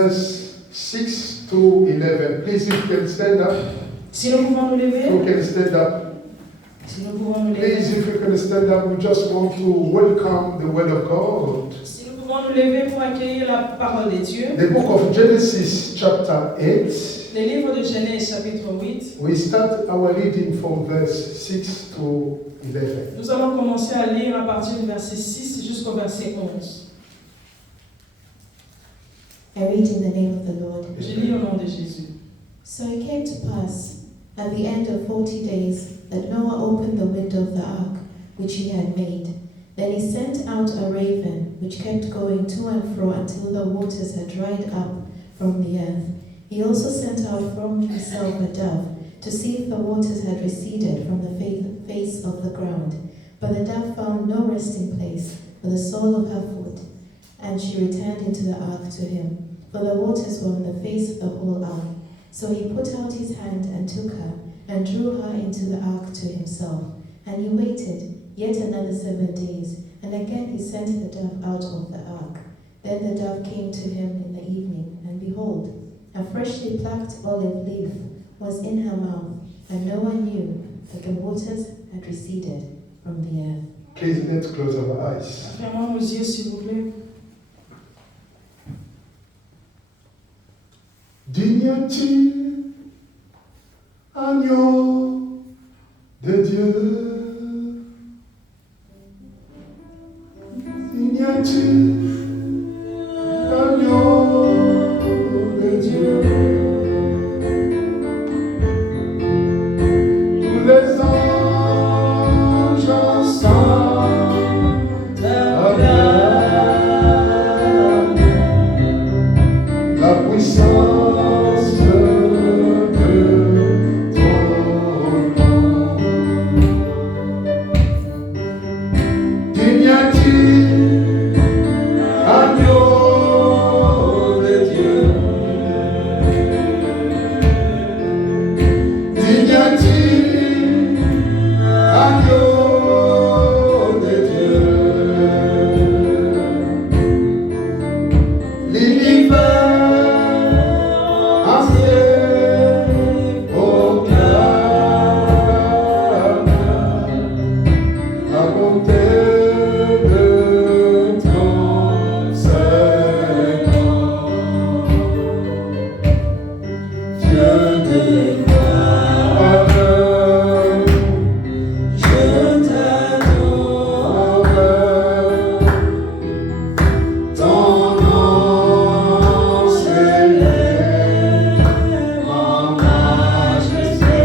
verse 6 to 11. Please, if you can stand up. Si nous pouvons nous lever, You can stand up. si nous pouvons nous Please, lever, if you can stand up, we just want to welcome the word of God. si nous pouvons nous lever pour accueillir la parole de Dieu, The book of Genesis, chapter 8. le livre de Genèse chapitre 8, We start our reading from verse 6 to 11. nous allons commencer à lire à partir du verset 6 jusqu'au verset 11. I read in the name of the Lord. Je lis au nom de Jésus. So it came to pass, at the end of 40 days, that Noah opened the window of the ark, which he had made. Then he sent out a raven, which kept going to and fro until the waters had dried up from the earth. He also sent out from himself a dove, to see if the waters had receded from the face of the ground. But the dove found no resting place for the sole of her foot, and she returned into the ark to him, for the waters were on the face of the whole ark. So he put out his hand and took her, and drew her into the ark to himself. And he waited yet another 7 days, and again he sent the dove out of the ark. Then the dove came to him in the evening, and behold, a freshly plucked olive leaf was in her mouth, and no one knew that the waters had receded from the earth. Please, let's close our eyes. Fermons nos yeux, s'il vous plaît. Digne-tu, agneau de Dieu? Digne-tu, agneau de Dieu? Tous les anges ensemble acclament la puissance de ton nom. Digne-tu, agneau de Dieu? Digne-tu, agneau de Dieu? L'univers entier proclame la bonté de ton Seigneur. Dieu des gloires, je t'adore. Ton nom s'élève en majesté.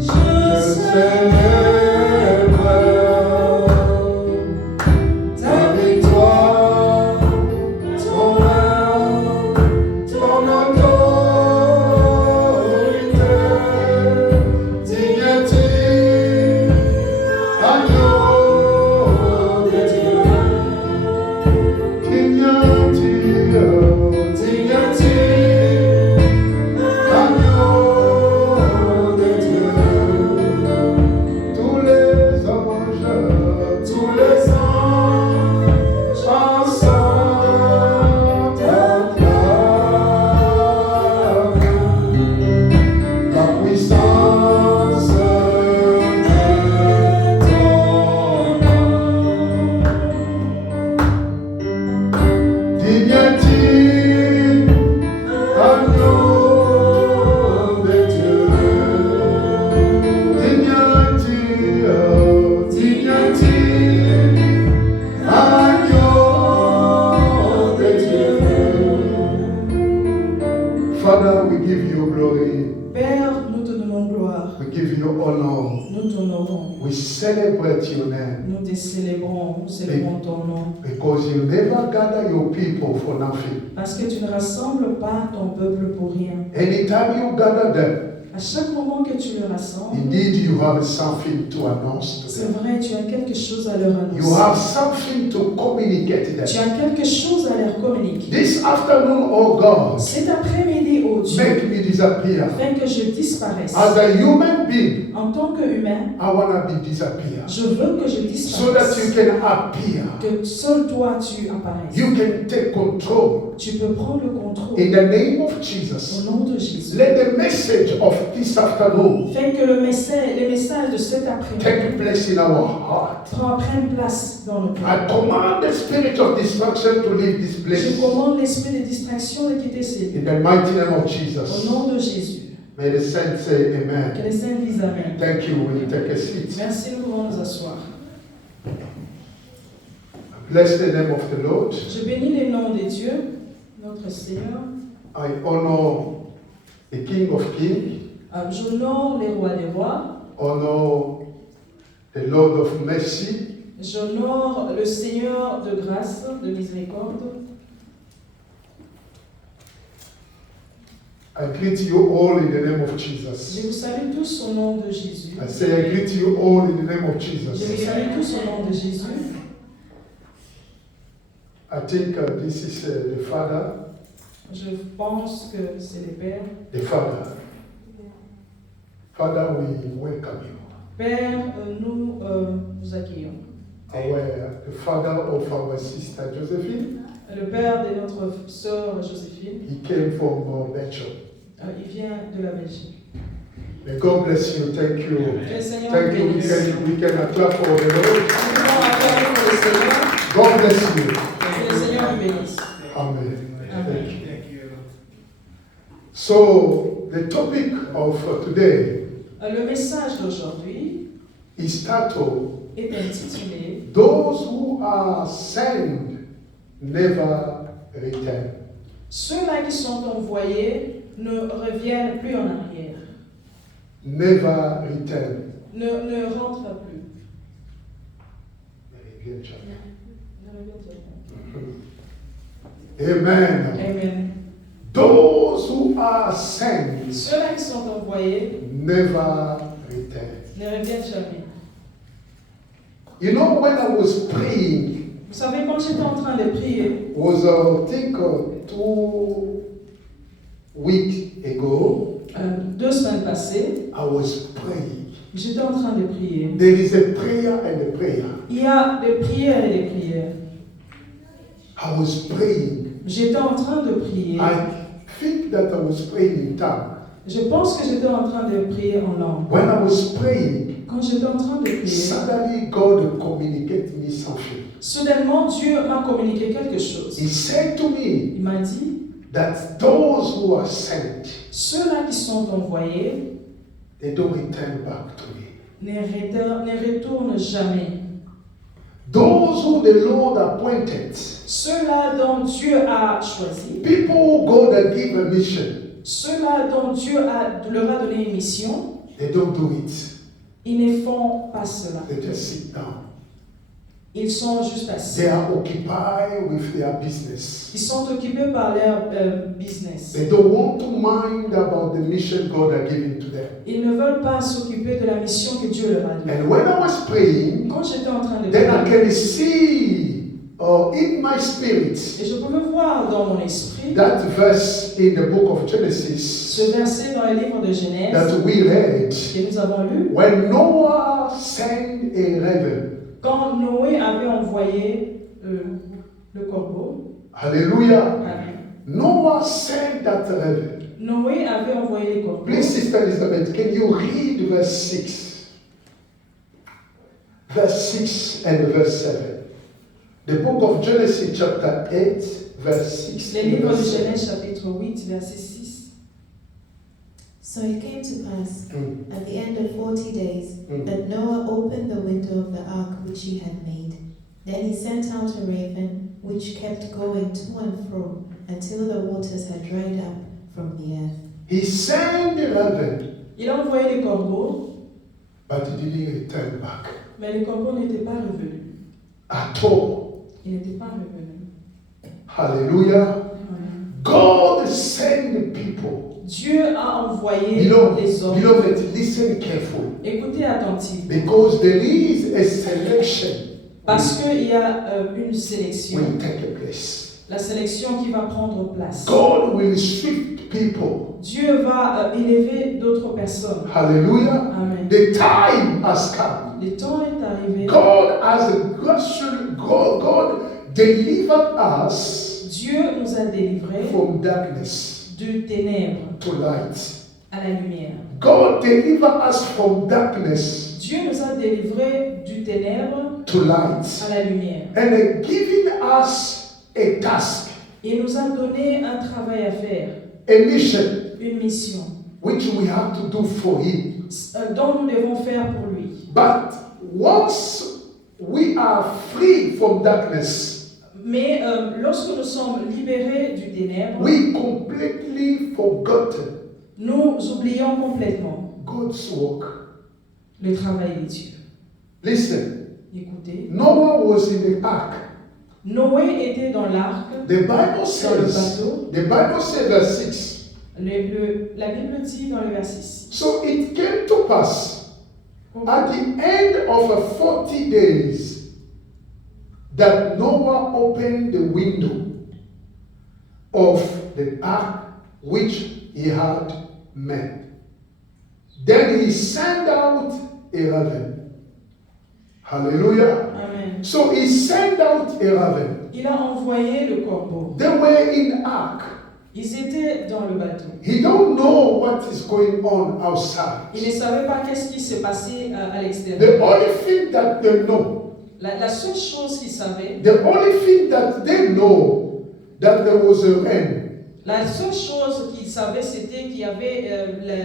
Je célèbre ta victoire, ton œuvre, ton autorité. Digne-tu, agneau de Dieu? Digne-tu, agneau de Dieu? Tous les anges ensemble acclament la puissance de ton nom. Digne-tu, agneau de Dieu? Digne-tu, agneau de Dieu? Father, we give you glory. Père, nous te donnons gloire, We give you honor. nous t'honorons, We celebrate your name nous te célébrons, nous célébrons ton nom, because you never gather your people for nothing. parce que tu ne rassembles pas ton peuple pour rien. Anytime you gather them, À chaque moment que tu le rassembles, indeed you have something to announce to c'est them. vrai, tu as quelque chose à leur You have annoncer. something to communicate Tu them. as quelque chose à leur communiquer. This afternoon, oh God, Cet après-midi, oh Dieu, make me disappear. afin que je disparaisse. As a human being, En tant qu'humain, I want to be disappear. je veux que je So that you disparaisse. can appear. Que seul toi tu apparaisses. You can take control. Tu peux prendre le contrôle. In the name of Au Jesus, nom de Jésus. let the message of this afternoon Fais que les messages de cet après-midi take place in our heart. prennent place dans le I cœur. command the spirit of distraction to leave this Je place. commande l'esprit de distraction de quitter ces lieux. In the mighty name of Au Jesus. nom de Jésus. May the saints say Que amen. les saints disent Amen. Thank you. We'll take a seat. Merci, nous pouvons nous asseoir. Bless the name of the Lord. Je bénis les noms des dieux, notre Seigneur. I honor the King of Kings. J'honore les rois des rois. Honor the Lord of Mercy. J'honore le Seigneur de grâce, de miséricorde. I greet you all in the name of Je Jesus. vous salue tous au nom de Jésus. I say I greet you all in the name of Je vous Jesus. salue tous au nom de Jésus. I think this is the Father. Je pense que c'est les pères. The Father. Father, we welcome you. Père, nous vous accueillons. The father of our sister Josephine, Le père de notre sœur Joséphine, he came from Belgium. il vient de la Belgique. May God bless you. Thank you. Que le Seigneur Thank vous you. bénisse. We can clap for the Lord. Nous pouvons acclamer pour le Seigneur. God bless you. Que le Seigneur vous bénisse. Amen. Amen. Thank you. So the topic of today Le message d'aujourd'hui is titled, est intitulé Those who are sent never return. Ceux-là qui sont envoyés ne reviennent plus en arrière, Never return. ne rentrent plus. Amen. Amen. Those who are sent Ceux-là qui sont envoyés never return. ne reviennent jamais. You know, when I was praying, Vous savez, quand j'étais en train de prier, was I think 2 weeks ago, 2 semaines passées, I was praying. j'étais en train de prier. There is a prayer and a prayer. Il y a des prières et des prières. I was praying. J'étais en train de prier. I think that I was praying in tongue. Je pense que j'étais en train de prier en langue. When I was praying, Quand j'étais en train de prier, suddenly God communicated me something. soudainement Dieu m'a communiqué quelque chose. He said to me Il m'a dit, that those who are sent, ceux-là qui sont envoyés they don't return back to me. ne retournent jamais. Those who the Lord appointed, Ceux-là dont Dieu a choisi, people who God had given a mission, ceux-là dont Dieu leur a donné une mission, they don't do it. ils ne font pas cela. They just sit down. Ils sont juste assis. They are occupied with their business. Ils sont occupés par leur business. They don't want to mind about the mission God had given to them. Ils ne veulent pas s'occuper de la mission que Dieu leur a donnée. And when I was praying, Quand j'étais en train de then I prier, can see in my spirit et je pouvais voir dans mon esprit that verse in the book of Genesis ce verset dans le livre de Genèse that we read. que nous avons lu. When Noah sent a raven, Quand Noé avait envoyé le corbeau, hallelujah, Amen. Noah sent that raven. Noé avait envoyé les corbeaux. Please, Sister Elizabeth, can you read verse 6? Verse 6 and verse 7. The book of Genesis chapter 8, verse 6 Le and livre de verse 7. Genèse chapitre 8, verset 6. So it came to pass at the end of 40 days Mm. that Noah opened the window of the ark which he had made. Then he sent out a raven which kept going to and fro until the waters had dried up from the earth. He sent the raven, Il a envoyé les corbeaux, but he didn't return back mais les corbeaux n'étaient pas revenus. at all. Ils n'étaient pas revenus. Hallelujah. Amen. God sent people. Dieu a envoyé Beloved, les hommes. beloved, listen carefully. Écoutez attentivement. Because there is a selection Parce qu'il y a une sélection will take place. La sélection qui va prendre place. God will shift people. Dieu va élever d'autres personnes. Hallelujah. Amen. The time has come. Le temps est arrivé. God has God delivered us Dieu nous a délivrés from darkness de ténèbres to light. à la lumière. God delivered us from darkness Dieu nous a délivrés du ténèbre to light. à la lumière. And giving us a task, Il nous a donné un travail à faire, a mission, une mission, which we have to do for Him. dont nous devons faire pour lui. But once we are free from darkness, Mais lorsque nous sommes libérés du ténèbre, we completely forgotten nous oublions complètement God's work. le travail de Dieu. Listen, Écoutez, Noah was in the ark. Noé était dans l'arc, The Bible dans le says, bateau. verse 6. La Bible dit dans le verset 6. So it came to pass at the end of 40 days that Noah opened the window of the ark which he had made. Then he sent out a raven. Hallelujah. Amen. So he sent out a raven. Il a envoyé le corbeau. They were in ark. Ils étaient dans le bateau. He don't know what is going on outside. Ils ne savaient pas qu'est-ce qui se passait à l'extérieur. The only thing that they know, La seule chose qu'ils savaient, the only thing that they know, that there was a rain. la seule chose qu'ils savaient, c'était qu'il y avait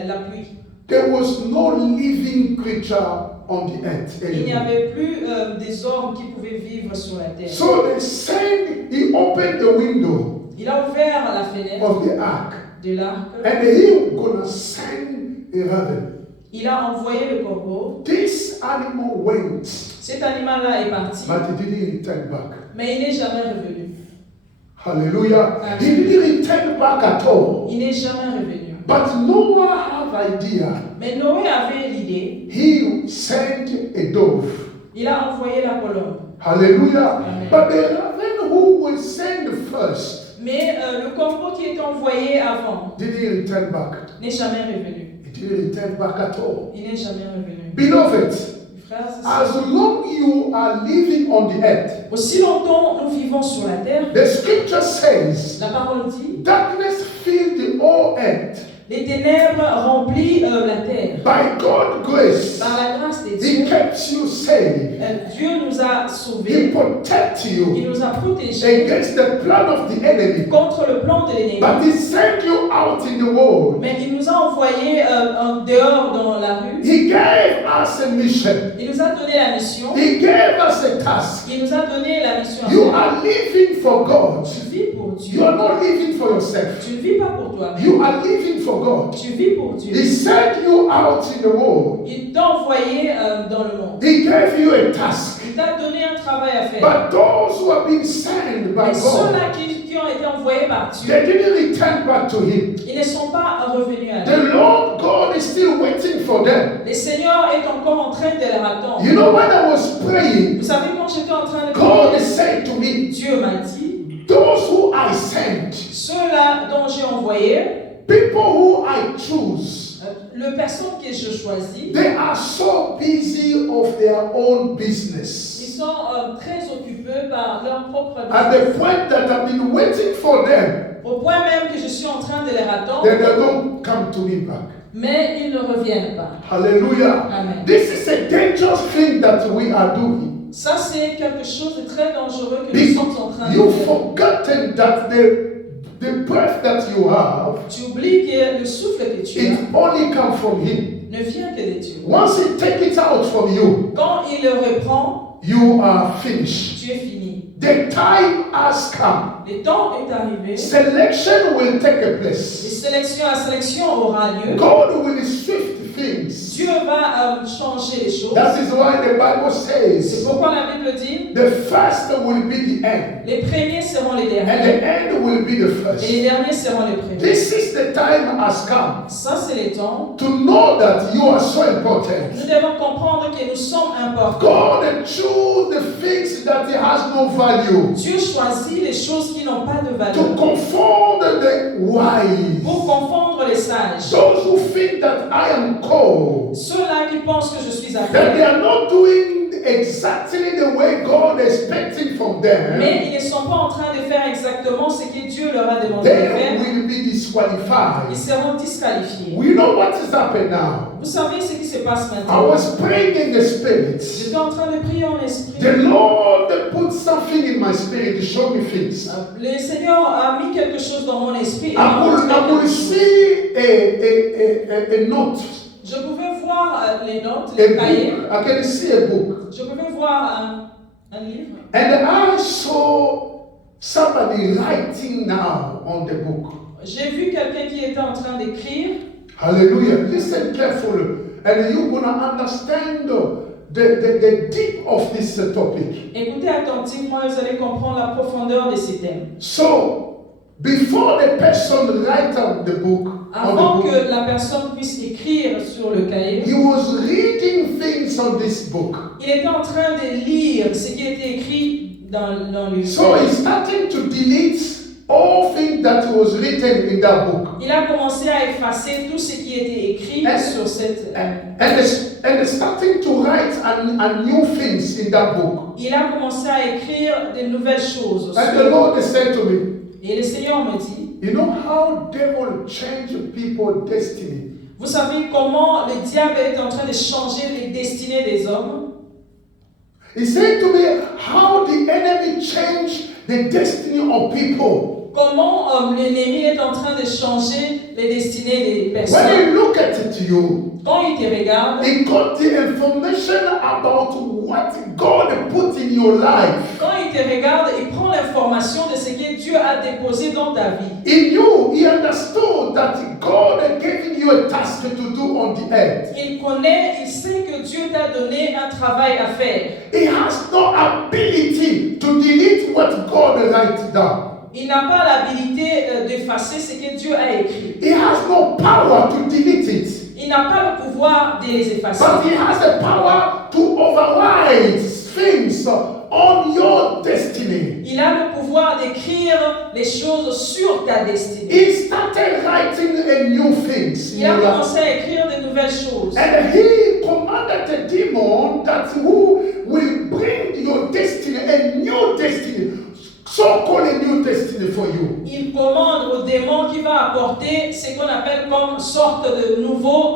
la pluie. There was no living creature on the earth Il n'y anymore. avait plus des hommes qui pouvaient vivre sur la terre. So he opened the window Il a ouvert la fenêtre of the ark, de l'arc. and he gonna send a raven. Il a envoyé le corbeau. This animal went, Cet animal-là est parti, but he didn't return back. mais il n'est jamais revenu. Hallelujah. Amen. He didn't return back at all. Il n'est jamais revenu. But Noah had idea. Mais Noé avait l'idée. He sent a dove. Il a envoyé la colombe. Hallelujah. Amen. But the raven who was sent first Mais le corbeau qui est envoyé avant didn't return back. n'est jamais revenu. He didn't return back at all. Il n'est jamais revenu. Beloved, Frères et sœurs, as long you are living on the earth, aussi longtemps nous vivons sur la terre, the scripture says, la parole dit, darkness filled the whole earth. les ténèbres remplissent la terre. By God's grace, Par la grâce de He Dieu, kept you safe. Dieu nous a He sauvés, protected you il nous a protégés against the plan of the enemy. contre le plan de l'ennemi. But He sent you out in the world. Mais il nous a envoyés en dehors dans la rue. He gave us a mission. Il nous a donné la mission. He gave us a task. Il nous a donné la mission. à You faire. are living for God. Tu vis pour Dieu. You are not living for yourself. Tu ne vis pas pour toi. You are living for God. Tu vis pour Dieu. He sent you out in the world. Il t'a envoyé dans le monde. He gave you a task. Il t'a donné un travail à faire. But those who have been sent by Mais God, ceux-là qui ont été envoyés par Dieu, they didn't return back to Him. ils ne sont pas revenus à lui. The Lord God is still waiting for them. Le Seigneur est encore en train de les attendre. You know, when I was praying, Vous savez, quand j'étais en train de God prier, said to me, Dieu m'a dit, those who I sent, ceux-là dont j'ai envoyé, people who I choose, les personnes que je choisis, they are so busy of their own ils business. sont très occupés par leur propre At business. the point that I've been waiting for them, Au point même que je suis en train de les attendre, then they don't come to me back. mais ils ne reviennent pas. Hallelujah. Amen. This is a dangerous thing that we are doing. Ça, c'est quelque chose de très dangereux que nous sommes en train de You've faire. forgotten that the breath that you have, Tu oublies que le souffle que tu it as only comes from Him. ne vient que de Dieu. Once He takes it out from you, Quand il le reprend, you are finished. tu es fini. The time has come. Le temps est arrivé. Selection will take a La place. sélection aura lieu. God will shift things. Dieu va changer les choses. That is why the Bible C'est says pourquoi la Bible dit, the first will be the end, les premiers seront les and derniers, the end will be the et first. les derniers seront les premiers. This is the time has come Ça, c'est les temps. to know that you are so important. Nous devons comprendre que nous sommes importants. God choose the things that has no value Dieu choisit les choses qui n'ont pas de to valeur confound the wise. pour confondre les sages. Those who think that I am called, Ceux-là qui pensent que je suis that appelé, they are not doing exactly the way God is expecting from them, mais ils ne sont pas en train de faire exactement ce que Dieu leur a demandé de they faire, will be disqualified. ils seront disqualifiés. We know what is happening now. Vous savez ce qui se passe I maintenant? was praying in the spirit. J'étais en train de prier en esprit. The Lord put something in my spirit to show me things. Le Seigneur a mis quelque chose dans mon esprit. Et I m'a montré could quelque chose. see a note, Je pouvais voir les notes, a les cahiers. book. I can see a book. Je pouvais voir un livre. And I saw somebody writing now on the book. J'ai vu quelqu'un qui était en train d'écrire. Hallelujah. Listen carefully. And you're going to understand the deep of this topic. Écoutez attentivement et vous allez comprendre la profondeur de ces thèmes. So, before the person writes on the book, Avant que la personne puisse écrire sur le cahier, he was reading things on this book. il était en train de lire ce qui était écrit dans le So cahier. he's starting to delete all things that was written in that book. Il a commencé à effacer tout ce qui était écrit sur cette... And starting to write a new things in that book. Il a commencé à écrire de nouvelles choses. And the Lord said to me, Et le Seigneur me dit, you know how devil change people's destiny? vous savez comment le diable est en train de changer les destinées des hommes? He said to me, how the enemy changed the destiny of people. Comment l'ennemi est en train de changer les destinées des When personnes? he look at it, you, Quand il te regarde, he got the information about what God put in your life. quand il te regarde, il prend l'information de ce que Dieu a déposé dans ta vie. In you, he understood that God had given you a task to do on the earth. Il connaît, il sait que Dieu t'a donné un travail à faire. He has no ability to delete what God writes down. Il n'a pas l'habilité d'effacer ce que Dieu a écrit. He has no power to delete it. Il n'a pas le pouvoir de les effacer. But he has the power to override things on your destiny. Il a le pouvoir d'écrire les choses sur ta destinée. He started writing a new things in Il a your life. commencé à écrire de nouvelles choses. And he commanded the demon that who will bring your destiny, a new destiny, so-called a new destiny for you. Il commande au démon qui va apporter ce qu'on appelle comme sorte de nouveau.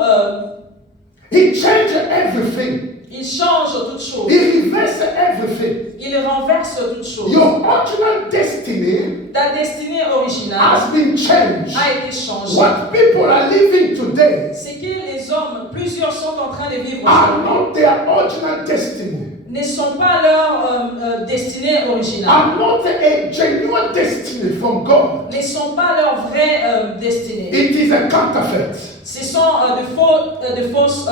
He changed everything. Il change toutes choses. He reversed everything. Il renverse toutes choses. Your original destiny Ta destinée originale has been changed. a été changée. What people are living today Ce que les hommes, plusieurs sont en train de vivre are aujourd'hui, not their original destiny. ne sont pas leur destinée originale. Are not a genuine destiny from God. Ne sont pas leur vraie destinée. It is a counterfeit. Ce sont de fausses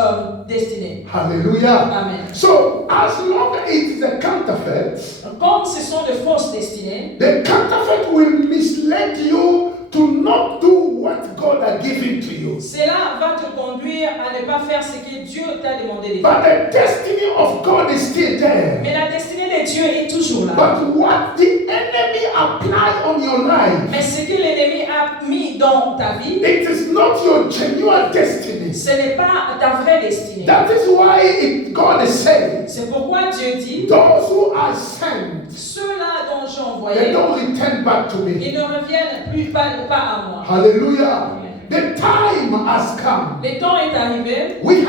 destinées. Hallelujah. Amen. So, as long as it is a counterfeit, Comme ce sont de fausses destinées, the counterfeit will mislead you to not do what God has given to you. cela va te conduire à ne pas faire ce que Dieu t'a demandé de faire. But the destiny of God is still there. Mais la destinée de Dieu est toujours là. But what the enemy applied on your life, Mais ce que l'ennemi a mis dans ta vie, it is not your genuine destiny. ce n'est pas ta vraie destinée. That is why God is saying, C'est pourquoi Dieu dit, those who are sent, ceux-là dont j'ai they envoyé, don't return back to me. ils ne reviennent plus pas à moi. Hallelujah. The time has come. Le temps est arrivé. We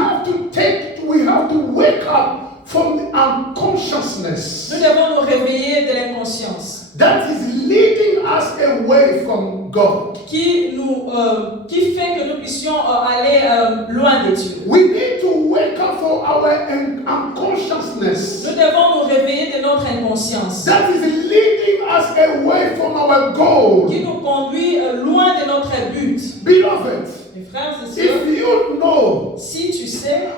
have to wake up from the unconsciousness Nous devons nous réveiller de l'inconscience that is leading us away from God. qui fait que nous puissions aller loin de Dieu. We need to wake up from our unconsciousness Nous devons nous réveiller de notre inconscience that is leading us away from our goal. qui nous conduit loin de notre but. Beloved, Mes frères et sœurs, if you know si tu passé?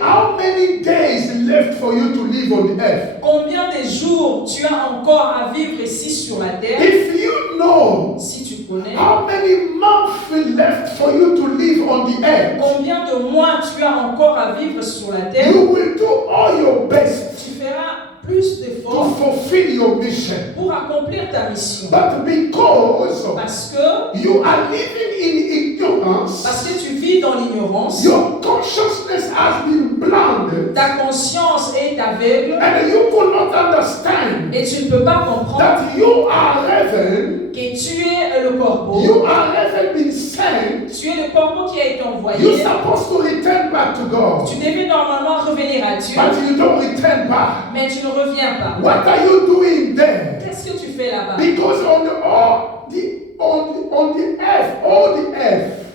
How many days left for you to live on the earth? Combien de jours tu as encore à vivre ici sur la terre? If you know Si tu connais. how many months left for you to live on the earth, Combien de mois tu as encore à vivre sur la terre? you will do all your best Tu feras plus to d'efforts fulfill your mission. pour accomplir ta mission. But because Parce que you are living in ignorance, tu vis dans l'ignorance, your consciousness has been blinded, ta conscience est aveugle and you could not understand et tu ne peux pas comprendre that you are heaven, que tu es le corbeau. you are heaven been sent, Tu es le corbeau qui a été you're envoyé. supposed to return back to God, Tu devais normalement revenir à Dieu, but you don't return back. mais tu ne reviens pas. What are you doing there? Qu'est-ce que tu fais là-bas? Because on the earth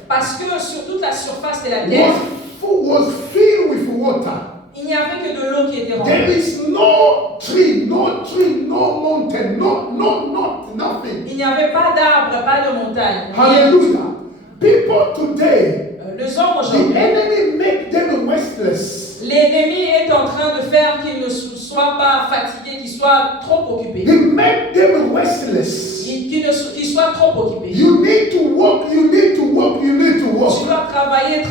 Parce que sur toute la surface de la terre, was filled with water. il n'y avait que de l'eau qui était There remplie. is no tree, no mountain, nothing. Il n'y avait pas d'arbres, pas de montagnes. Hallelujah. People today, Les hommes the aujourd'hui, enemy make them restless. l'ennemi est en train de faire qu'ils ne soient pas fatigués, qu'ils soient trop occupés. He make them restless. Qu'ils soient trop occupés. You need to work, you need to work, you need to Tu work. dois travailler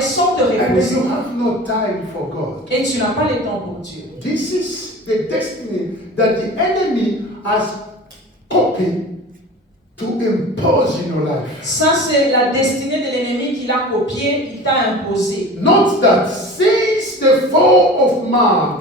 sans te And reposer. you have no time for God. Et tu n'as pas le temps pour Dieu. This is the destiny that the enemy has copied to impose in your life. Ça, c'est la destinée de l'ennemi qu'il a copié, il t'a imposé. Note that since the fall of man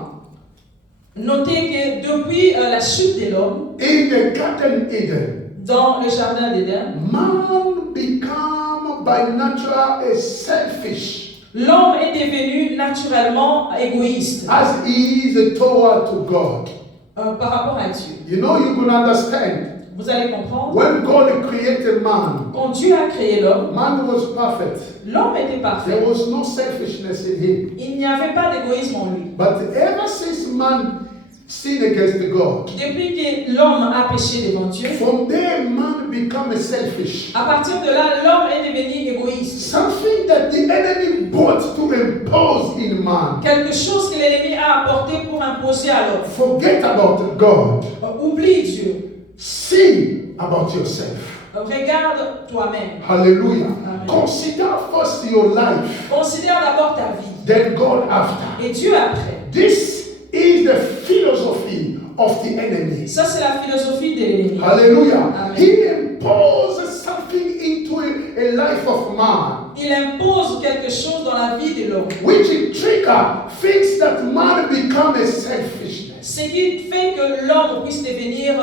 Notez que depuis la chute de l'homme, in the Garden Eden, dans le jardin d'Éden, man become by nature a selfish l'homme est devenu naturellement égoïste as he is toward to God. par rapport à Dieu. You know, you can understand Vous allez comprendre, when God created man, quand Dieu a créé l'homme, man was perfect. l'homme était parfait. There was no selfishness in him. Il n'y avait pas d'égoïsme en lui. But ever since man sinned against God, Depuis que l'homme a péché devant Dieu, from there man become selfish. à partir de là, l'homme est devenu égoïste. Something that the enemy brought to impose in man. Quelque chose que l'ennemi a apporté pour imposer à l'homme. Forget about God. Oublie Dieu. See about yourself. Regarde toi-même. Hallelujah. Amen. Consider first your life, Considère d'abord ta vie. then God after. Et Dieu après. This is the philosophy of the enemy. Ça, c'est la philosophie de l'ennemi. Hallelujah. Amen. He imposes something into a life of man, Il impose quelque chose dans la vie de l'homme. which trigger things that man become a selfishness. Ce qui fait que l'homme puisse devenir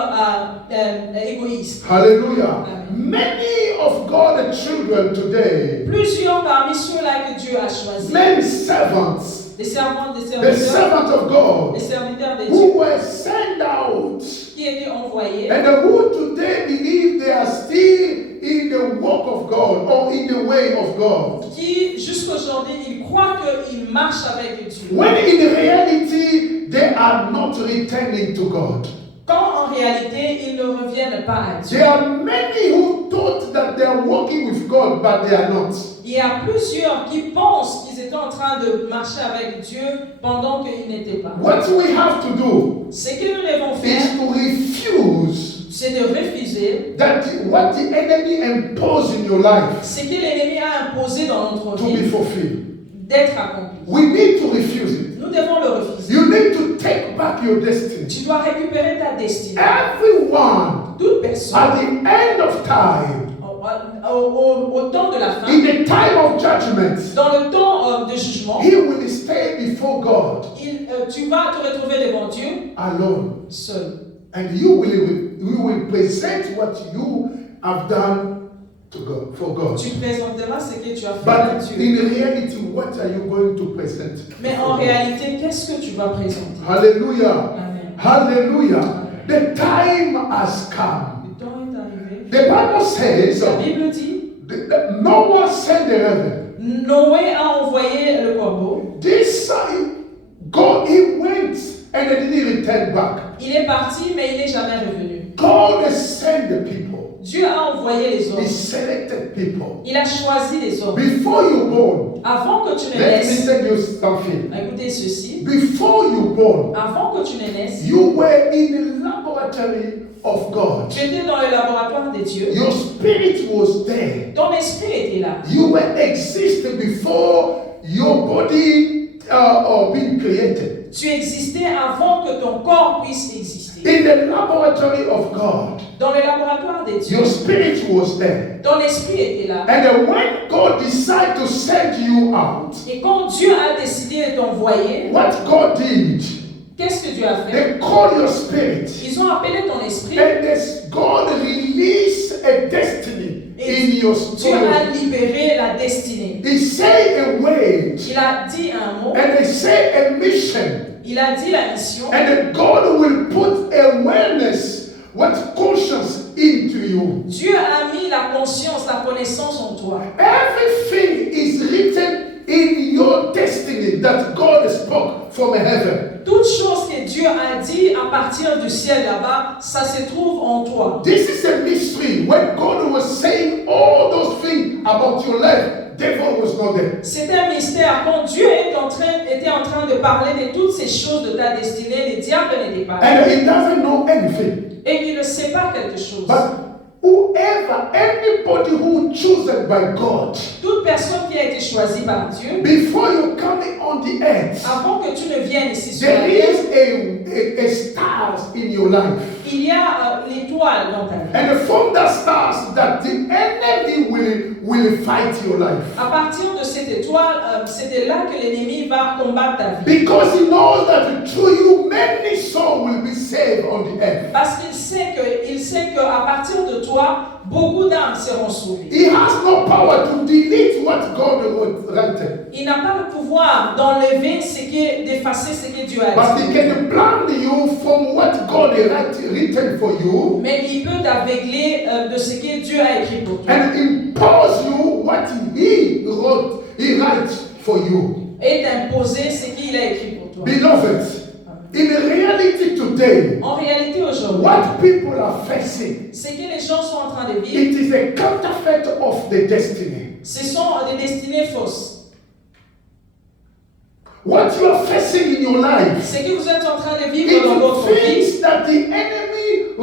égoïste. Hallelujah. Amen. Many of God's children today, Plusieurs parmi ceux-là que Dieu a choisis, men servants, des servants, des the serviteurs, servants of God, des serviteurs de Dieu who were sent out, qui étaient envoyés and who today believe they are still in the work of God or in the way of God, qui jusqu'aujourd'hui ils croient qu'ils marchent avec Dieu. when in reality they are not returning to God. Quand en réalité ils ne reviennent pas à Dieu. There are many who thought that they are working with God, but they are not. Il y a plusieurs qui pensent qu'ils étaient en train de marcher avec Dieu pendant qu'ils n'étaient pas. What we have to do Ce que nous devons is faire, to refuse c'est de refuser that what the enemy imposed in your life ce que l'ennemi a imposé dans notre to be vie fulfilled. d'être accompli. We need to refuse it. Nous devons le refuser. You need to take back your destiny. Tu dois récupérer ta destinée. Everyone, Toute personne, at the end of time, au temps de la fin, in the time of judgment, dans le temps de jugement, he will stay before God tu vas te retrouver devant Dieu alone. seul. And you will present what you have done to God, for God. Tu présenteras ce que tu as fait à But Dieu. in reality, what are you going to present? Mais en réalité, qu'est-ce que tu vas présenter? Hallelujah. Amen. Hallelujah. The time has come. Le temps est arrivé. The Bible says La Bible dit, that Noah sent the raven. Noé a envoyé le corbeau. This God, he went and he didn't return back. Il est parti, mais il n'est jamais revenu. God God has sent the people. Dieu a envoyé les He hommes. selected people. Il a choisi les hommes. Before you born, Avant que tu ne let me naisses, tell you something. écoutez ceci, Before you born, avant que tu ne naisses, you were in the laboratory of God. tu étais dans le laboratoire de Dieu. Your spirit was there. Ton esprit était là. You were existing before your body being created. Tu existais avant que ton corps puisse exister. In the laboratory of God, Dans le laboratoire de Dieu, your spirit was there. ton esprit était là. And then when God decided to send you out, Et quand Dieu a décidé de t'envoyer, what God did, qu'est-ce que Dieu a fait? they called your spirit. Ils ont appelé ton esprit. And God released a destiny in your Dieu spirit. a libéré la destinée. He said a word, Il a dit un mot. and he said a mission. Il a dit la mission. And then God will put awareness, what conscience into you. Dieu a mis la conscience, la connaissance en toi. Everything is written in your destiny that God spoke from heaven. Toute chose que Dieu a dit à partir du ciel là-bas, ça se trouve en toi. This is a mystery. When God was saying all those things about your life, devil was not there. C'est un mystère. Quand Dieu était en train de parler de toutes ces choses de ta destinée, le diable n'était pas là. And he doesn't know anything. Et il ne sait pas quelque chose. But whoever, anybody who chosen by God, Toute personne qui a été choisie par Dieu, before you come on the earth, avant que tu ne viennes ici sur la there terre, is a stars in your life. il y a l'étoile dans ta vie. And from the stars that the enemy will fight your life. À partir de cette étoile, c'est de là que l'ennemi va combattre ta vie. Because he knows that through you many souls will be saved on the earth. Parce qu'il sait que à partir de toi, beaucoup d'âmes seront sauvées. He has no power to delete what God was written. Il n'a pas le pouvoir d'enlever d'effacer ce que Dieu a But dit. he can blind you from what God has written for you Mais il peut t'aveugler de ce que Dieu a écrit pour toi. and impose you what he writes for you. Et t'imposer ce qu'il a écrit pour toi. Beloved, in reality today, En réalité aujourd'hui, what people are facing, ce que les gens sont en train de vivre, it is a counterfeit of the destiny. ce sont des destinées fausses. What you are facing in your life, Ce que vous êtes en train de vivre dans votre it vie, things that the enemy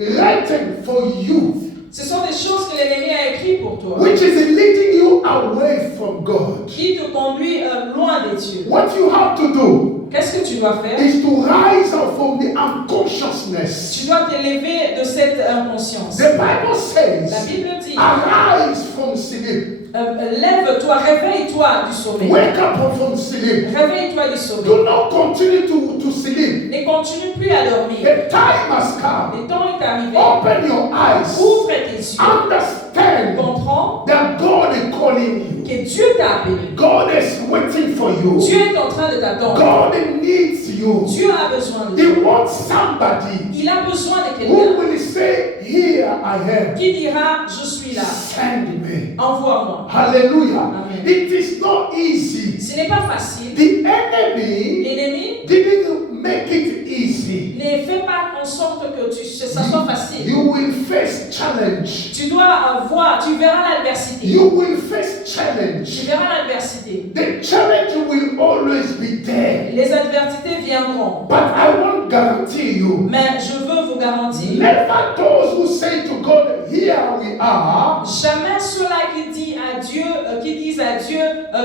written for you, ce sont des choses que l'ennemi a écrites pour toi, which is leading you away from God. qui te conduit loin de Dieu. What you have to do Qu'est-ce que tu dois faire? is to rise up from the unconsciousness. Tu dois t'élever de cette inconscience. The Bible La says, Bible dit, arise from sleep. lève-toi, réveille-toi du sommeil. Wake up from sleep. Réveille-toi du sommeil. Do not continue to sleep. Ne continue plus à dormir. The time has come. Le temps est arrivé. Open your eyes. Ouvre tes yeux. Understand Comprends that God is calling you. que Dieu t'a appelé. God is waiting for you. Dieu est en train de t'attendre. God needs you. Dieu a besoin de He toi. wants somebody Il a besoin de who quelqu'un will say, Here I am. qui dira, je suis là. Send me. Envoie-moi. Hallelujah. Amen. It is not easy. Ce n'est pas facile. The enemy L'ennemi didn't make it easy. ne fait pas en sorte que ça soit facile. You will face challenge. Tu dois tu verras l'adversité. You will face Tu challenge. verras l'adversité. The challenge will always be there. Les adversités viendront. But I won't guarantee you. Mais je veux vous garantir, Never those who say to God, Here we are, jamais ceux-là qui disent à Dieu,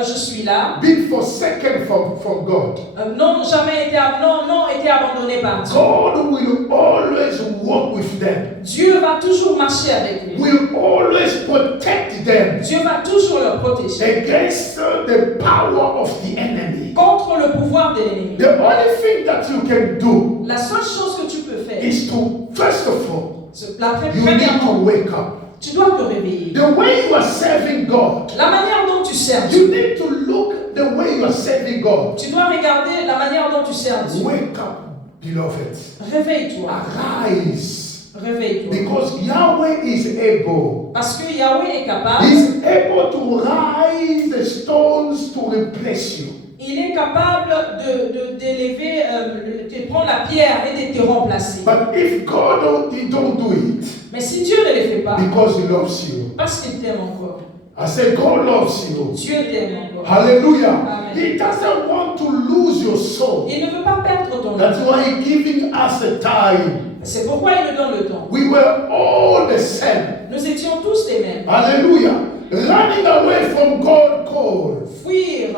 je suis là, be forsaken from God. n'ont jamais été abandonnés par Dieu. God will always walk with them. Dieu va toujours marcher avec eux. Will always protect them Dieu va toujours le protéger against the power of the enemy. contre le pouvoir de l'ennemi. The only thing that you can do La seule chose que tu peux faire, is to, first of all, you need to premièrement, wake up. tu dois te réveiller. The way you are serving God, La manière dont tu sers you Dieu, need to look the way you are serving God. tu dois regarder la manière dont tu sers Dieu. Wake up, beloved. Réveille-toi. Arise. Réveille-toi. Because Yahweh is able. Parce que Yahweh est capable. He's able to rise the stones to replace you. il est capable d'élever, de prendre la pierre et de te remplacer. But if God he don't do it Mais si Dieu ne le fait pas, because he loves you, parce qu'il t'aime encore, I say God loves you. Dieu t'aime encore. Hallelujah. Amen. He doesn't want to lose your soul. Il ne veut pas perdre ton That's âme. why He's giving us a time. C'est pourquoi il nous donne le temps. We were all the same. Nous étions tous les mêmes. Hallelujah. Running away from God call. Fuir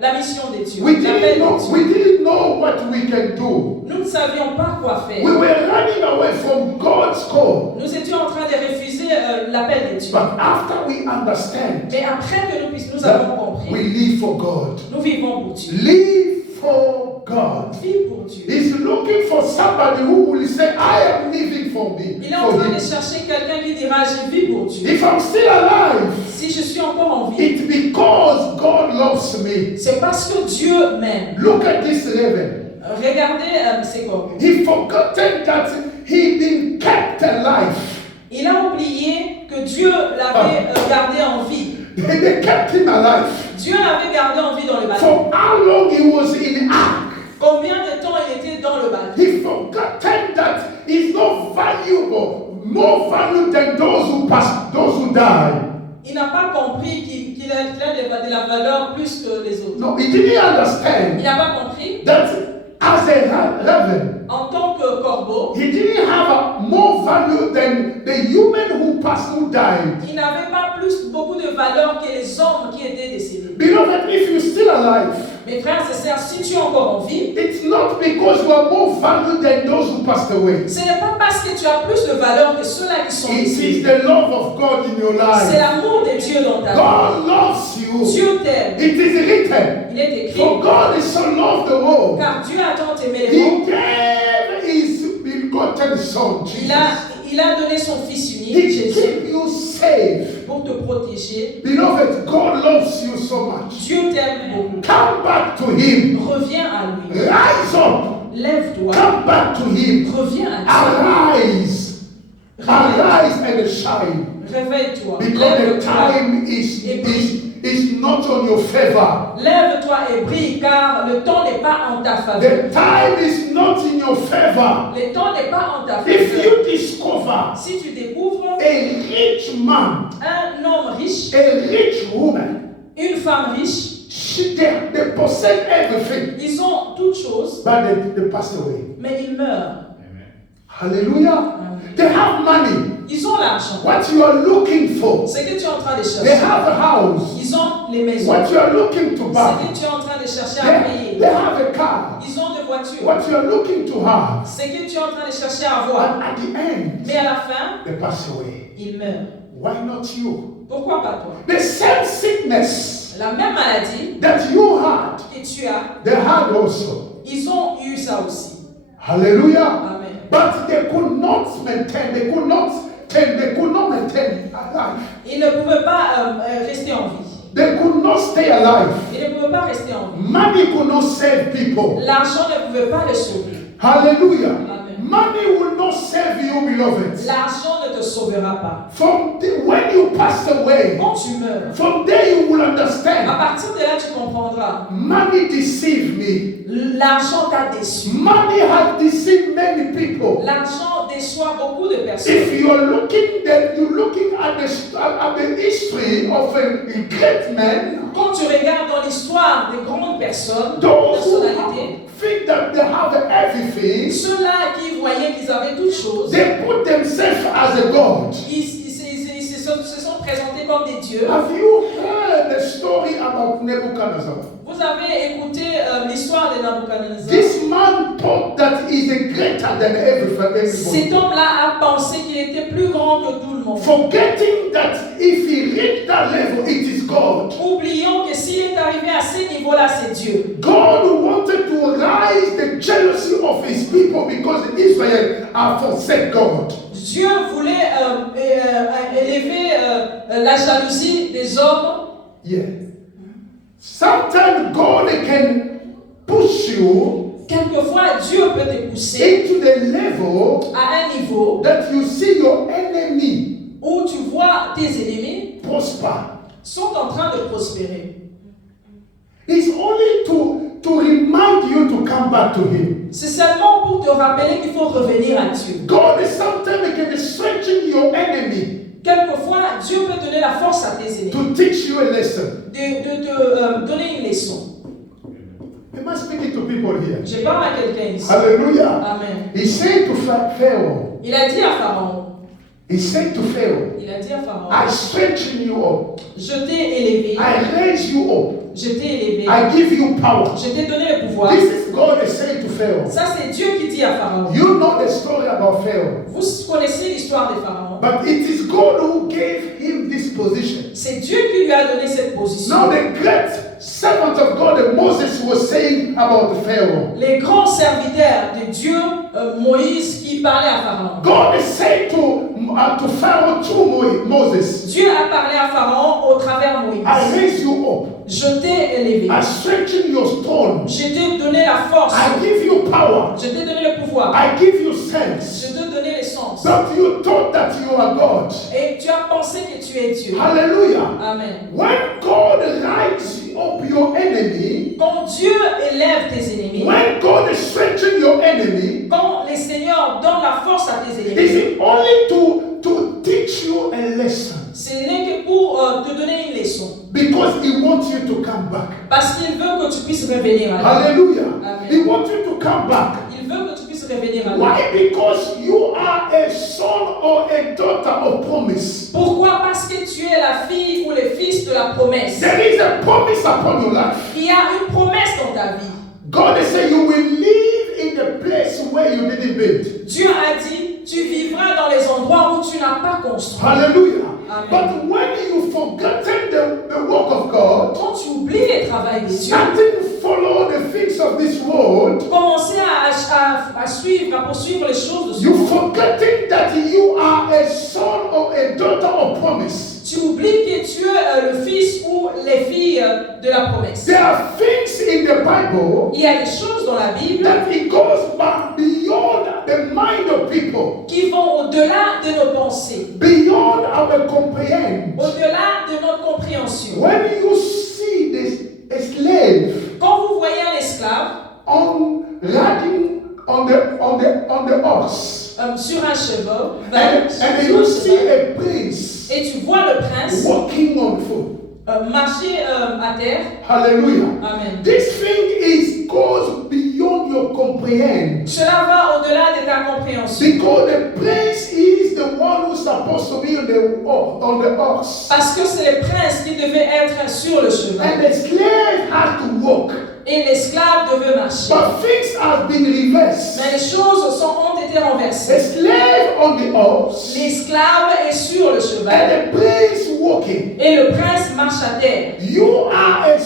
la mission de Dieu. We L'appel de Dieu. didn't know what we can do. Nous ne savions pas quoi faire. We were running away from God's call. Nous étions en train de refuser l'appel de Dieu. But after we understand Mais après que nous that avons compris, we live for God. nous vivons pour Dieu. Live for God. Vive pour Dieu. He's looking for somebody who will say, I am living for me. Il est en For train de him. chercher quelqu'un qui dira, je vis pour Dieu. If I'm still alive, Si je suis encore en vie, it's because God loves me. c'est parce que Dieu m'aime. Look at this raven. Regardez ces corbeaux. He forgotten that he been kept alive. Il a oublié que Dieu l'avait gardé en vie. They kept him alive. Dieu l'avait gardé en vie dans le bateau. For how long he was in ark. Combien de temps il était dans le bateau? He forgotten that he's not valuable, more value than those who pass, those who die. Il n'a pas compris qu'il a de la valeur plus que les autres. No, he didn't Il understand n'a pas compris. that as a raven, En tant que corbeau, he didn't have a more value than the human who passed, who died. il n'avait pas beaucoup de valeur que les hommes qui étaient décédés. Beloved, if you're still alive, Mes frères et sœurs, si tu es encore en vie, it's not because you are more valued than those who passed away. ce n'est pas parce que tu as plus de valeur que ceux-là qui sont It is décédés. the love of God in your C'est life. l'amour de Dieu dans ta vie. God loves you. Dieu t'aime. It is written. Il est écrit, For God is so loved the world. car Dieu a tant aimé le He monde. gave his begotten Son, Jesus. Il a donné son Fils unique, He Jésus, keep you safe. pour te protéger. Beloved, God loves you so much. Dieu t'aime beaucoup. Come back to Him. Reviens à lui. Rise up. Lève-toi. Come back to Him. Reviens à Arise. Arise and shine. Dieu. Réveille-toi. Because the Lève-toi. time is not on your favor. Lève-toi et brille, car le temps n'est pas en ta faveur. The time is not in your favor. Le temps n'est pas en ta If faveur. you discover Si tu découvres a rich man, un homme riche, a rich woman, une femme riche, they possess everything, ils ont toutes choses, but they pass away. mais ils meurent. Hallelujah. They have money. Ils ont l'argent. What you are looking for. Ce que tu es en train de They chercher. have a house. Ils ont les maisons. What you are looking to Ce buy. que tu es en train de chercher à payer. They have a car. Ils ont des voitures. What you are looking to have. Ce que tu es en train de chercher à But avoir. at the end, Mais à la fin, they pass away. ils meurent. Why not you? Pourquoi pas toi? The same sickness La même maladie that you had, que tu as, they had also. ils ont eu ça aussi. Hallelujah. Amen. But they could not maintain. They could not maintain alive. Ils ne pouvaient pas rester en vie. They could not stay alive. Ils ne pouvaient pas rester en vie. Money could not save people. L'argent ne pouvait pas les sauver. Hallelujah. Amen. Money will not save you, beloved. L'argent ne te sauvera pas. When you pass away, Quand tu meurs, from there you will à understand. partir de là, tu comprendras. Money deceived me. L'argent t'a déçu. Money has deceived many people. L'argent déçoit beaucoup de personnes. If you're looking at the history of a great man, Quand tu regardes dans l'histoire des grandes personnes, those who personnalités, think that they have everything, ceux-là qui voyaient qu'ils avaient toutes choses, they put themselves as a god. ils se sont présentés comme des dieux. Have you heard the story about Nebuchadnezzar? Vous avez écouté l'histoire de Nabucodonosor. This man thought that he is greater than everybody. Cet homme-là a pensé qu'il était plus grand que tout le monde. Forgetting that if he reached that level, it is God. Oublions que s'il est arrivé à ce niveau-là, c'est Dieu. God wanted to rise the jealousy of his people because Israel are forsake God. Dieu voulait élever la jalousie des hommes. Yeah. Sometimes God can push you Quelquefois, Dieu peut te pousser into the level à un niveau that you see your enemy où tu vois tes ennemis prosper. sont en train de prospérer. It's only to remind you to come back to Him. C'est seulement pour te rappeler qu'il faut revenir à Dieu. God is sometimes can strengthen your enemy Quelquefois, Dieu peut donner la force à tes ennemis, to teach you a lesson. de te donner une leçon. Am I speaking to people here? Je parle à quelqu'un ici. Hallelujah. Amen. He said to Pharaoh, Il a dit à Pharaon, he said to Pharaoh, il a dit à Pharaon, I strengthen you up. je t'ai élevé, I raise you up. je t'ai élevé, I give you power. je t'ai donné le pouvoir. This is God is saying to Pharaoh. Ça, c'est Dieu qui dit à Pharaon. You know the story about Pharaoh. Vous connaissez l'histoire de Pharaon. But it is God who gave him this position. C'est Dieu qui lui a donné cette position. Now the great servant of God that Moses was saying about the Pharaoh. Les grands serviteurs de Dieu, Moïse, qui parlait à Pharaon. God is saying to Pharaoh through Moses, Dieu a parlé à Pharaon au travers Moïse. I raise you up. Je t'ai élevé. I strengthen your stone. Je t'ai donné la force. I give you power. Je t'ai donné le pouvoir. I give you sense. Je t'ai donné l'essence. But you thought that you are God. Et tu as pensé que tu es Dieu. Hallelujah. Amen. When God rises up your enemy, Quand Dieu élève tes ennemis, when God strengthens your enemy, quand les seigneurs donnent la force à tes is ennemis, it only to teach you a lesson? ce n'est que pour te donner une leçon. Because He wants you to come back. Parce qu'il veut que tu puisses revenir à lui. Hallelujah. Amen. He wants you to come back. Il veut que tu puisses revenir à lui. Why? Because you are a son or a daughter of promise. Pourquoi? Parce que tu es la fille ou le fils de la promesse. There is a promise upon your life. Il y a une promesse dans ta vie. God is saying you will live in the place where you didn't build. Dieu a dit, tu vivras dans les endroits où tu n'as pas construit. Hallelujah. Amen. But when you've forgotten the work of God, Quand tu oublies les travaux de Dieu, starting to follow the things of this world, commencer à suivre, à poursuivre les choses de ce you've monde. forgotten that you are a son or a daughter of promise. Tu oublies que tu es le fils ou les filles de la promesse. There are things in the Bible Il y a des choses dans la Bible that it goes back beyond the mind of people, qui vont au-delà de nos pensées, beyond our comprehend. au-delà de notre compréhension. When you see a slave Quand vous voyez un esclave riding on the horse, sur un cheval, and you see a prince et tu vois le prince walking on foot. marcher à terre. Hallelujah. Amen. This thing goes beyond your comprehend. Cela va au-delà de ta compréhension. Because the prince is the one who's supposed to be on the horse. Parce que c'est le prince qui devait être sur le cheval. And the slave had to walk. Et l'esclave devait marcher. But things have been reversed. Mais les choses ont été renversées. The slave on the horse L'esclave est sur le cheval. and the prince walking. Et le prince marche à terre. You are a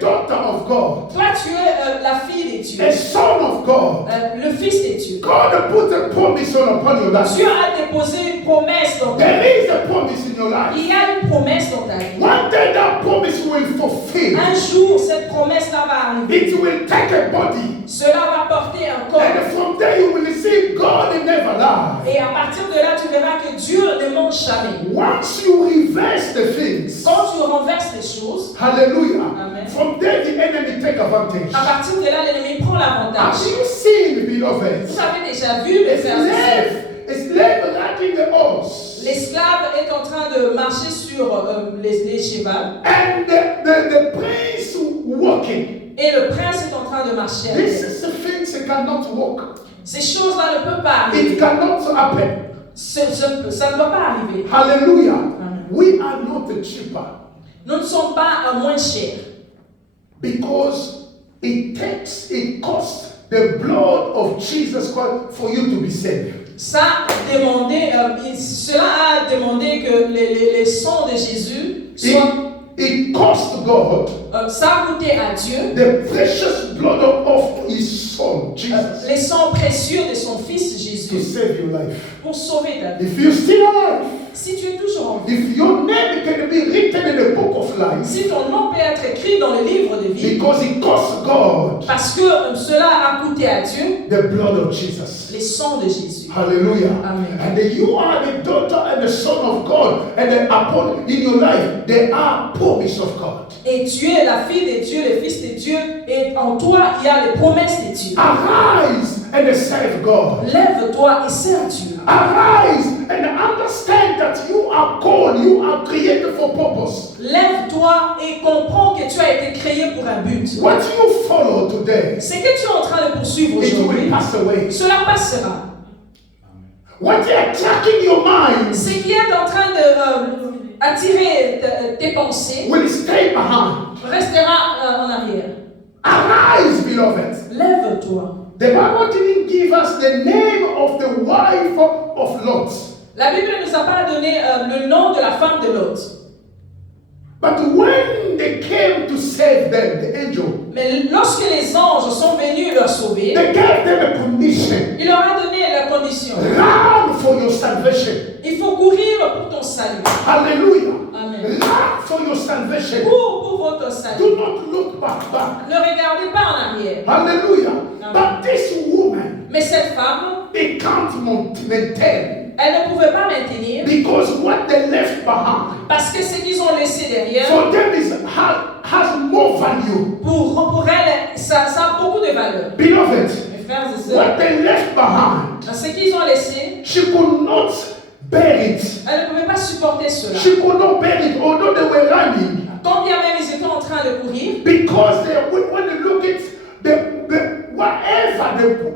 daughter of God, Toi, tu es la fille de Dieu. a son of God. Le fils de Dieu. God put a promise upon your life. Dieu a déposé une promesse dans ta vie. There is a promise in your life. Il y a une promesse dans ta vie. One day that promise will fulfill. Un jour, cette promesse-là va arriver. It will take a body. Cela va porter un corps. And from there you will see God never lie. Et à partir de là, tu verras que Dieu ne ment jamais. Once you reverse the things, Quand tu renverses les choses, hallelujah, Amen. from there the enemy take advantage. à partir de là, l'ennemi prend l'avantage. Have you seen, beloved, Vous avez déjà vu les frères et sœurs, a slave riding the horse, l'esclave est en train de marcher sur les chevaux and the prince walking. et le prince est en train de marcher. This is the things that cannot walk. Ces choses-là ne peuvent pas arriver. It cannot happen. Ça ne doit pas arriver. Hallelujah. Amen. We are not cheaper Nous ne sommes pas moins chers because it costs the blood of Jesus Christ for you to be saved. Cela a demandé que les sangs de Jésus soient. It cost God Ça a coûté à Dieu the precious blood of His Son, Jesus, les sangs précieux de son fils to Jésus save your life. pour sauver ta vie. If you're still alive, Si tu es toujours en vie, if your name can be written in the book of life, si ton nom peut être écrit dans le livre de vie, because it cost God parce que cela a coûté à Dieu the blood of Jesus. les sangs de Jésus. Hallelujah. Amen. And then you are the daughter and the son of God. And then upon in your life, there are promises of God. Et tu es la fille de Dieu, le fils de Dieu, et en toi, il y a les promesses de Dieu. Arise and serve God. Lève-toi et sers Dieu. Arise and understand that you are called, you are created for purpose. Lève-toi et comprends que tu as été créé pour un but. What you follow today, Ce que tu es en train de poursuivre it will aujourd'hui, pass away. cela passera. What is attracting your mind Ce qui est en train de attirer tes pensées will stay behind. restera en arrière. Arise, beloved. Lève-toi. The Bible didn't give us the name of the wife of Lot. La Bible ne nous a pas donné le nom de la femme de Lot. But when they came to save them, the angel, Mais lorsque les anges sont venus leur sauver, they gave them a condition. il leur a donné la condition. Run for your salvation. Il faut courir pour ton salut. Hallelujah. Amen. Run for your salvation. Cours pour votre salut. Do not look back. Ne regardez pas en arrière. Hallelujah. Amen. But this woman, Mais cette femme, it can't maintain. elle ne pouvait pas maintenir Because what they left behind parce que ce qu'ils ont laissé derrière, for them has more value. pour elle, ça a beaucoup de valeur. Beloved, Mes frères et sœurs, what they left behind, ce qu'ils ont laissé, she could not bear it. elle ne pouvait pas supporter cela. She could not bear it, although they were running. Quand bien même ils étaient en train de courir, Because when you look at whatever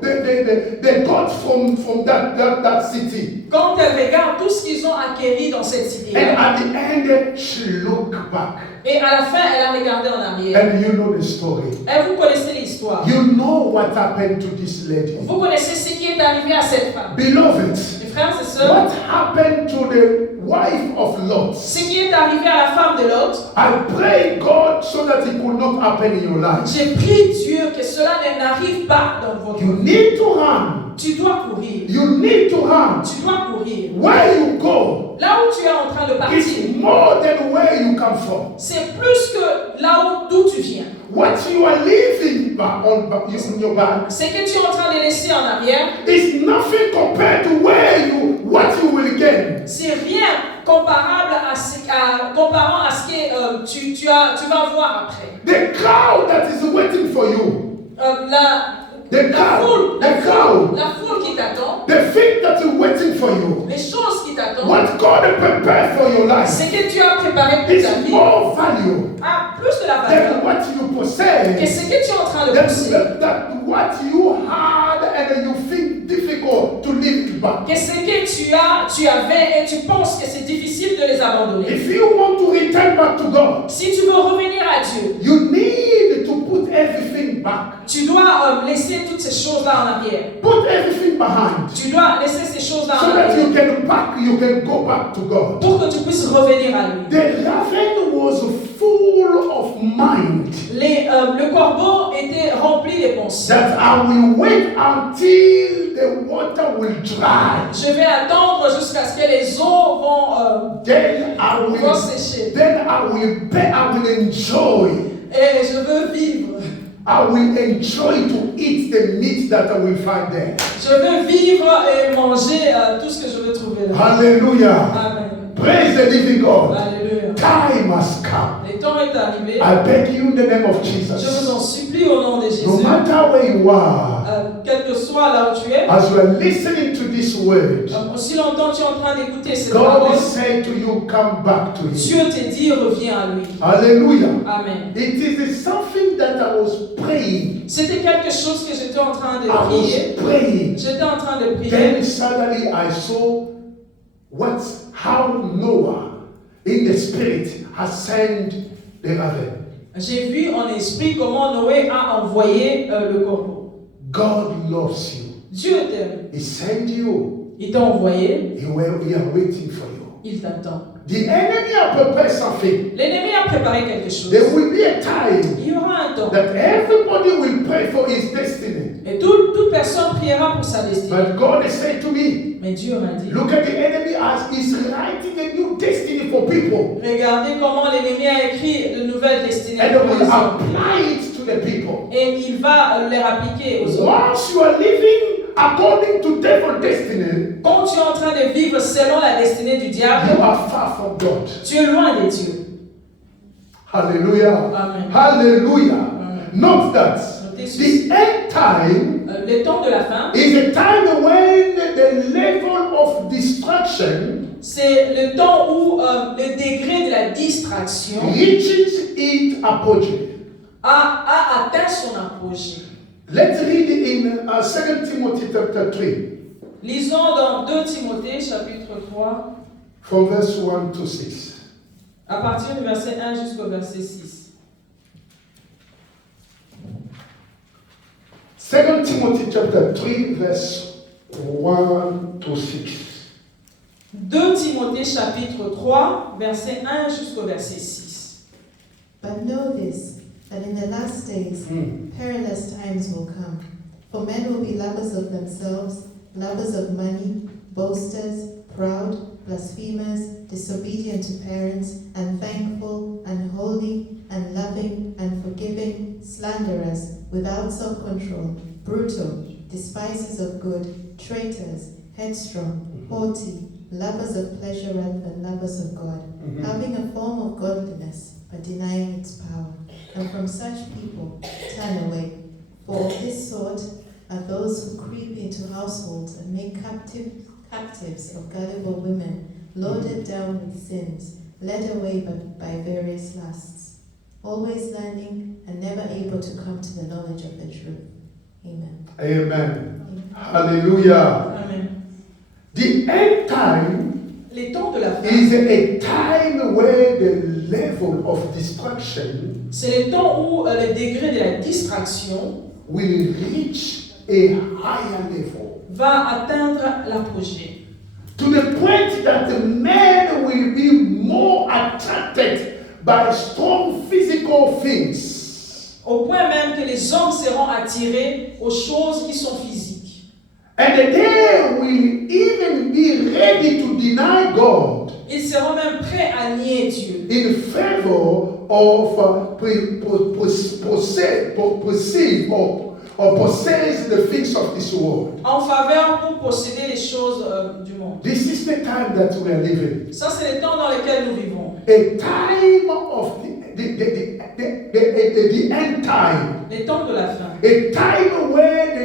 they got from that city. quand elle regarde tout ce qu'ils ont acquis dans cette cité, And at the end, she looked back. et à la fin, elle a regardé en arrière. And you know the story. Et vous connaissez l'histoire. You know what happened to this lady. Vous connaissez ce qui est arrivé à cette femme. Beloved, Mes frères et sœurs, what happened to the wife of Lot? ce qui est arrivé à la femme de Lot, I pray God so that it could not happen in your life. j'ai prié Dieu que cela n'arrive pas dans votre You vie. need to run. Tu dois courir. You need to run. Tu dois courir. Where you go Là où tu es en train de partir, is more than where you come from. c'est plus que là d'où tu viens. What you are leaving in your back Ce que tu es en train de laisser en arrière, is nothing compared to what you will gain. c'est rien comparable comparant à ce que tu vas voir après. The crowd that is waiting for you, La foule qui t'attend, the thing that is waiting for you, les choses qui t'attendent, what God has prepared for your life ce que tu as préparé pour ta is vie more value a plus de la than valeur what you que possess. ce que tu es en train de pousser, That what you had and you think difficult to leave it back. que ce que tu avais et tu penses que c'est difficile de les abandonner. If you want to return back to God, Si tu veux revenir à Dieu, you need to put everything back. tu dois laisser toutes ces choses-là en arrière. Put everything behind. Tu dois laisser ces choses-là So en that arrière you can go back to God. pour que tu puisses revenir à lui. The raven was full of mind. Le corbeau était rempli de pensées. That I will wait until the water will dry. Je vais attendre jusqu'à ce que les eaux vont sécher. Then I will enjoy. Et je veux vivre. I will enjoy to eat the meat that I will find there. Je veux vivre et manger tout ce que je veux trouver là. Hallelujah. Amen. Praise the living God. Alléluia. Time has come. Le temps est arrivé. I beg you in the name of Je vous Jesus. en supplie au nom de Jésus. No matter where you are, Quel que soit là où tu es, as you are listening to this word, aussi longtemps tu es en train d'écouter cette God parole, is saying to you, come back to Him. Dieu te dit reviens à lui. Hallelujah. Amen. It is something that I was praying. C'était quelque chose que j'étais en train de I was prier. praying. J'étais en train de prier. Then suddenly I saw how Noah in the spirit has sent the raven. J'ai vu en esprit comment Noé a envoyé le corbeau. God loves you. Dieu t'aime. He sent you. Il t'a envoyé. He are waiting for you. Il t'attend. The enemy has prepared something. L'ennemi a préparé quelque chose. There will be a time Il y aura un temps. that everybody will pray for his destiny. Et toute personne priera pour sa destinée. But God has said to me, Mais Dieu m'a dit, look at the enemy as he's writing a new destiny for people. regardez comment l'ennemi a écrit de nouvelles destinées And pour will les hommes. apply it to the people. Et il va les appliquer aux hommes. Once you are living according to devil's destiny, Quand tu es en train de vivre selon la destinée du diable, you are far from God. tu es loin de Dieu. Hallelujah. Amen. Hallelujah. Amen. Note that Notez ceci. the end time Le temps de la fin, is a time when the level of distraction c'est le temps où le degré de la distraction reaches its apogee. a atteint son apogée. Let's read in 2 Timothy chapter 3, Lisons dans 2 Timothée chapitre 3, from verse 1 to 6. à partir du verset 1 jusqu'au verset 6. 2 Timothy chapter 3, verse 1 to 6. 2 Timothée chapitre 3, verset 1 jusqu'au verset 6. But know this, that in the last days perilous times will come. For men will be lovers of themselves, lovers of money, boasters, proud, blasphemers, disobedient to parents, unthankful, unholy, unloving, unforgiving, slanderers, without self-control, brutal, despisers of good, traitors, headstrong, haughty, lovers of pleasure rather than lovers of God, having a form of godliness, but denying its power. And from such people turn away. For of this sort are those who creep into households and make captives of gullible women, loaded down with sins, led away by various lusts, always learning and never able to come to the knowledge of the truth. Amen. Amen. Hallelujah. Amen. The end time Les temps de la fin, is a time where the level of distraction c'est le temps où le degré de la distraction will reach a higher level. va atteindre l'apogée. To the point that the men will be more attracted by strong physical things. Au point même que les hommes seront attirés aux choses qui sont physiques. And they will even be ready to deny God Ils seront même prêts à nier Dieu in favor of possess the things of this world. en faveur pour posséder les choses du monde. This is the time that we are living. Ça, c'est le temps dans lequel nous vivons. A time of the end time. Les temps de la fin. A time where the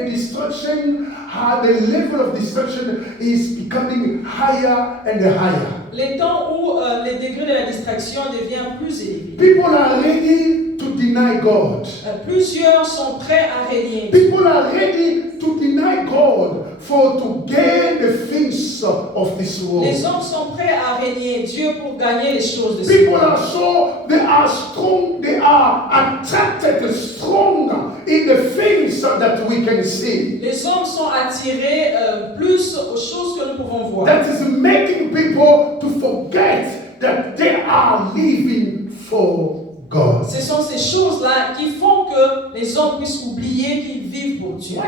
the level of destruction is becoming higher and higher. Les temps où le degré de la distraction devient plus élevé. People are ready to deny God. Plusieurs sont prêts à régner. People are ready to deny God to gain the things of this world. Les hommes sont prêts à régner Dieu pour gagner les choses de ce People monde. they are strong, they are attracted strong in the things that we can see. Les hommes sont attirés plus aux choses que nous pouvons voir. That is making people to forget that they are living for God. Ce sont ces choses-là qui font que les hommes puissent oublier qu'ils vivent pour Dieu.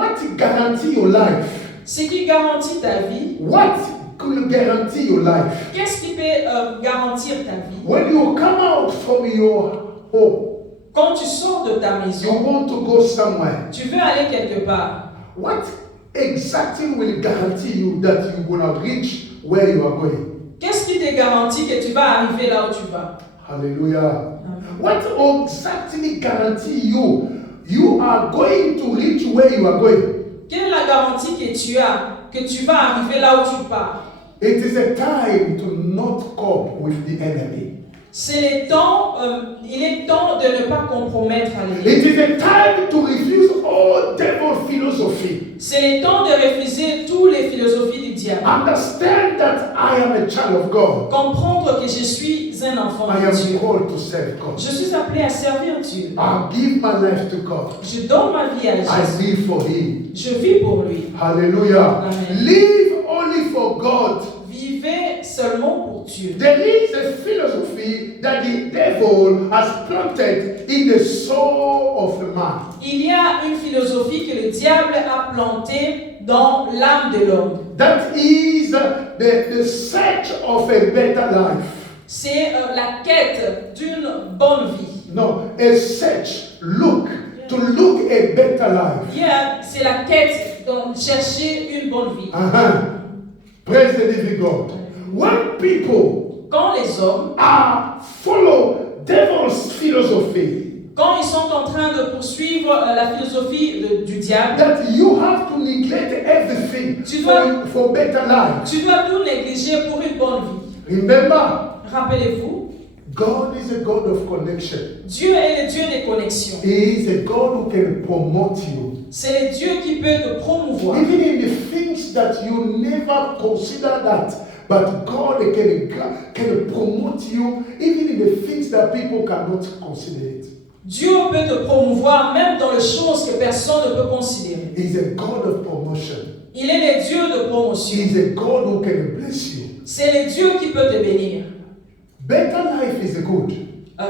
What guarantee your life? Ce qui garantit ta vie, What could guarantee your life? qu'est-ce qui peut garantir ta vie? When you come out from your home, Quand tu sors de ta you maison, want to go somewhere. tu veux aller quelque part. What exactly will guarantee you that you will not reach where you are going? Qu'est-ce qui te garantit que tu vas arriver là où tu vas? Hallelujah. What exactly guarantee you are going to reach where you are going? Quelle est la garantie que tu vas arriver là où tu pars? It is a time to not cope with the enemy. C'est le temps, il est temps de ne pas compromettre l'ennemi. It is a time to refuse all devil philosophy. C'est le temps de refuser toutes les philosophies du diable. Understand that I am a child of God. Comprendre que je suis un enfant I de am Dieu. called to serve God. Je suis appelé à servir Dieu. I give my life to God. Je donne ma vie à I Jésus. live for Him. Je vis pour lui. Hallelujah. Amen. Live only for God. Vivez seulement pour Dieu. There is a philosophy that the devil has planted in the soul of the man. Il y a une philosophie que le diable a plantée dans l'âme de l'homme. That is the search of a better life. C'est la quête d'une bonne vie. No, a search, look to look a better life. Hier, c'est la quête de chercher une bonne vie. Praise the living God. When people Quand les hommes, follow devil's philosophy, quand ils sont en train de poursuivre la philosophie du diable, that you have to neglect everything for better life. tu dois tout négliger pour une bonne vie. Remember, Rappelez-vous, God is a God of connection. Dieu est le Dieu des connexions. He is a God who can promote you. C'est le Dieu qui peut te promouvoir. Even in the things that you never consider that, but God can promote you, even in the things that people cannot consider it. Dieu peut te promouvoir même dans les choses que personne ne peut considérer. He is a God of promotion. Il est le Dieu de promotion. He is a God who can bless you. C'est le Dieu qui peut te bénir. Better life is good.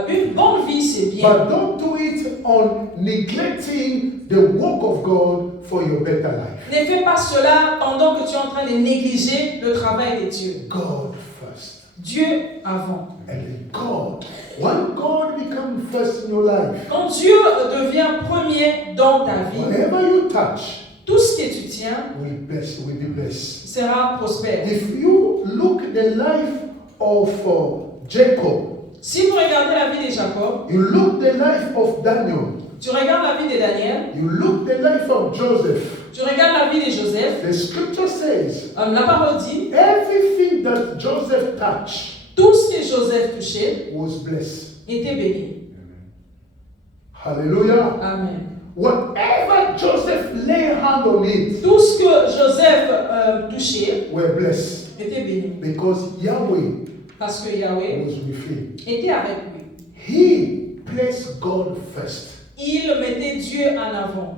Une bonne vie, c'est bien. But don't do it on neglecting the work of God for your better life. Ne fais pas cela pendant que tu es en train de négliger le travail de Dieu. God first. Dieu avant. And God, when God becomes first in your life, Quand Dieu devient premier dans ta vie, whatever you touch tout ce que tu tiens will be blessed. sera prospère. If you look at the life of Jacob, Si vous regardez la vie de Jacob, you look the life of Daniel, tu regardes la vie de Daniel, you look the life of Joseph, tu regardes la vie de Joseph, the scripture says, la parole dit, everything that Joseph touched tout ce que Joseph touchait was blessed. était béni. Hallelujah. Amen. Whatever Joseph lay hand on it Tout ce que Joseph touchait were blessed était béni. because Yahweh Parce que Yahweh was with him. était avec lui. He placed God first. Il mettait Dieu en avant.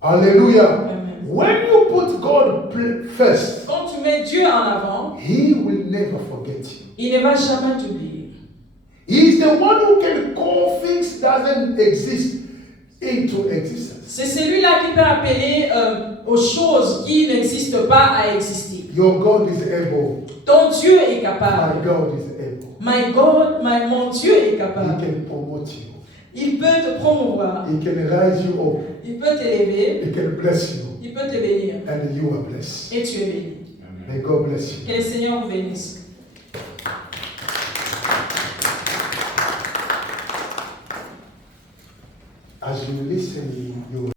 Hallelujah. Amen. When you put God first, Quand tu mets Dieu en avant, He will never forget you. il ne va jamais t'oublier. He is the one who can call things doesn't exist into existence. C'est celui-là qui peut appeler aux choses qui n'existent pas à exister. Your God is able. Ton Dieu est My capable. God is able. Mon Dieu est He capable. can promote you. Il peut te promouvoir. He can rise you up. Il peut t'élever. He can bless you. Il peut te bénir. And you are blessed. Et tu es béni. May God bless you. Que le Seigneur vous bénisse. As you listen, you